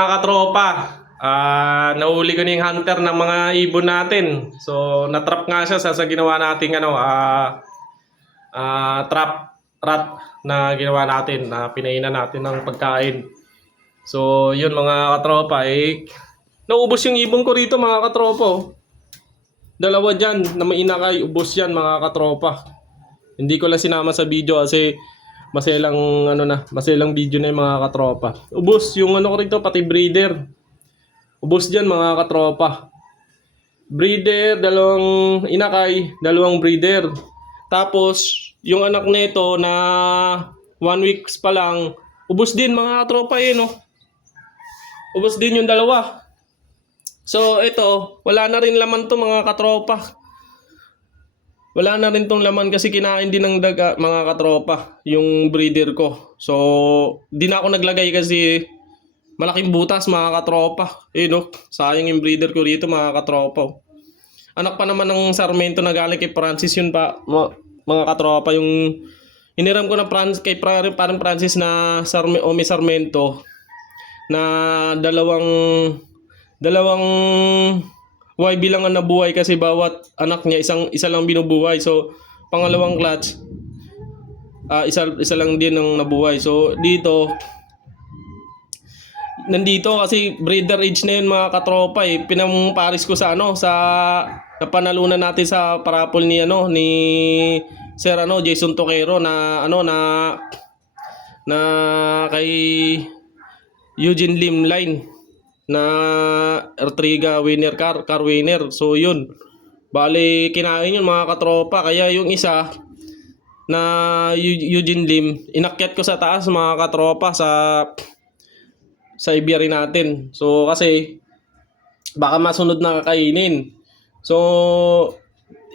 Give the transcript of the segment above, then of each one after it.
mga katropa, nahuli ko na yung hunter ng mga ibon natin. So natrap nga siya sa ginawa nating trap rat na ginawa natin, na pinainan natin ng pagkain. So yun mga katropa, naubos yung ibon ko rito mga katropa. Dalawa dyan na mainakay, ubos yan mga katropa. Hindi ko lang sinama sa video kasi maselang maselang video na yung mga katropa. Ubos yung ko rito, pati breeder. Ubos dyan mga katropa. Breeder, dalawang inakay, dalawang breeder. Tapos yung anak nito na 1 weeks pa lang, ubos din mga katropa Ubos din yung dalawa. So ito, wala na rin laman to mga katropa. Wala na rin tong laman kasi kinain din ng daga mga katropa, yung breeder ko. So di na ako naglagay kasi malaking butas mga katropa. Sayang yung breeder ko rito mga katropa. Anak pa naman ng Sarmento na galing kay Francis yun pa mga katropa. Yung iniram ko na kay parang Francis na Ome Sarmento na dalawang YB lang ang nabuhay kasi bawat anak niya isa lang binubuhay. So pangalawang clutch isa lang din ang nabuhay. So nandito kasi breeder age na yun mga katropa Pinamparis ko sa napanalunan natin sa parapol ni Sir Jason Toquero na na kay Eugene Lim line na Ertriga winner car winner. So yun, bali kinain yun mga katropa. Kaya yung isa na Eugene Lim, inakyat ko sa taas mga katropa sa ibiari natin. So kasi baka masunod na kakainin. So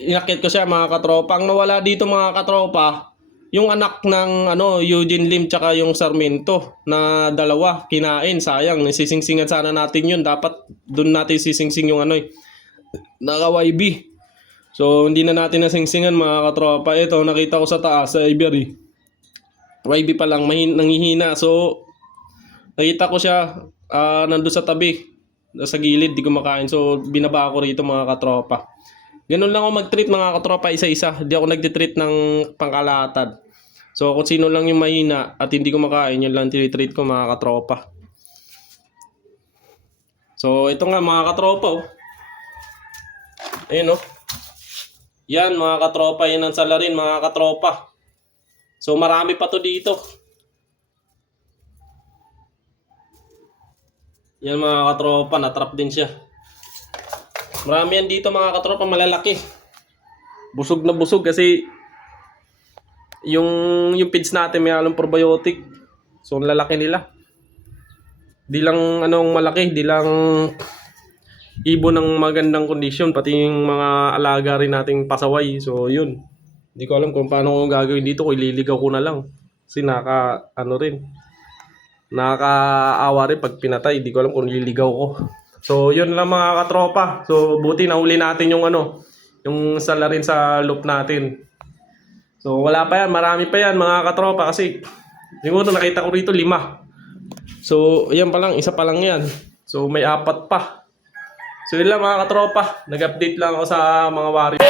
inakyat ko siya mga katropa. Ang nawala dito mga katropa, yung anak ng Eugene Lim tsaka yung Sarmento na dalawa, kinain. Sayang, nasisingsingan sana natin yun. Dapat doon natin sisingsing yung naka YB. So hindi na natin nasingsingan mga katropa. Ito nakita ko sa taas sa Ibery, YB pa lang, nanghihina. So nakita ko siya nandun sa tabi, sa gilid, di kumakain. So binaba ko rito mga katropa. Ganun lang ako mag-treat mga katropa, isa-isa. Hindi ako nag-treat ng pangkalatad. So kung sino lang yung mahina at hindi kumakain, yun lang tinitreat ko mga katropa. So ito nga mga katropa. Ayun Yan mga katropa, yan ang salarin mga katropa. So marami pa to dito. Yan mga katropa, natrap din siya. Marami yan dito mga katropa, malalaki. Busog na busog kasi yung feeds natin may halong probiotic. So ang lalaki nila. Di lang malaki, di lang ibon ng magandang kondisyon, pati yung mga alaga rin nating pasaway. So yun. Hindi ko alam kung paano ko gagawin dito, kung ililigaw ko na lang. Kasi nakakaawa rin pag pinatay. Hindi ko alam kung ililigaw ko. So yun lang mga katropa. So buti nahuli natin yung yung salarin sa loop natin. So wala pa yan, marami pa yan mga katropa kasi siguro nakita ko rito 5. So yan pa lang, isa pa lang yan. So may 4 pa. So yun lang mga katropa, nag-update lang ako sa mga warrior.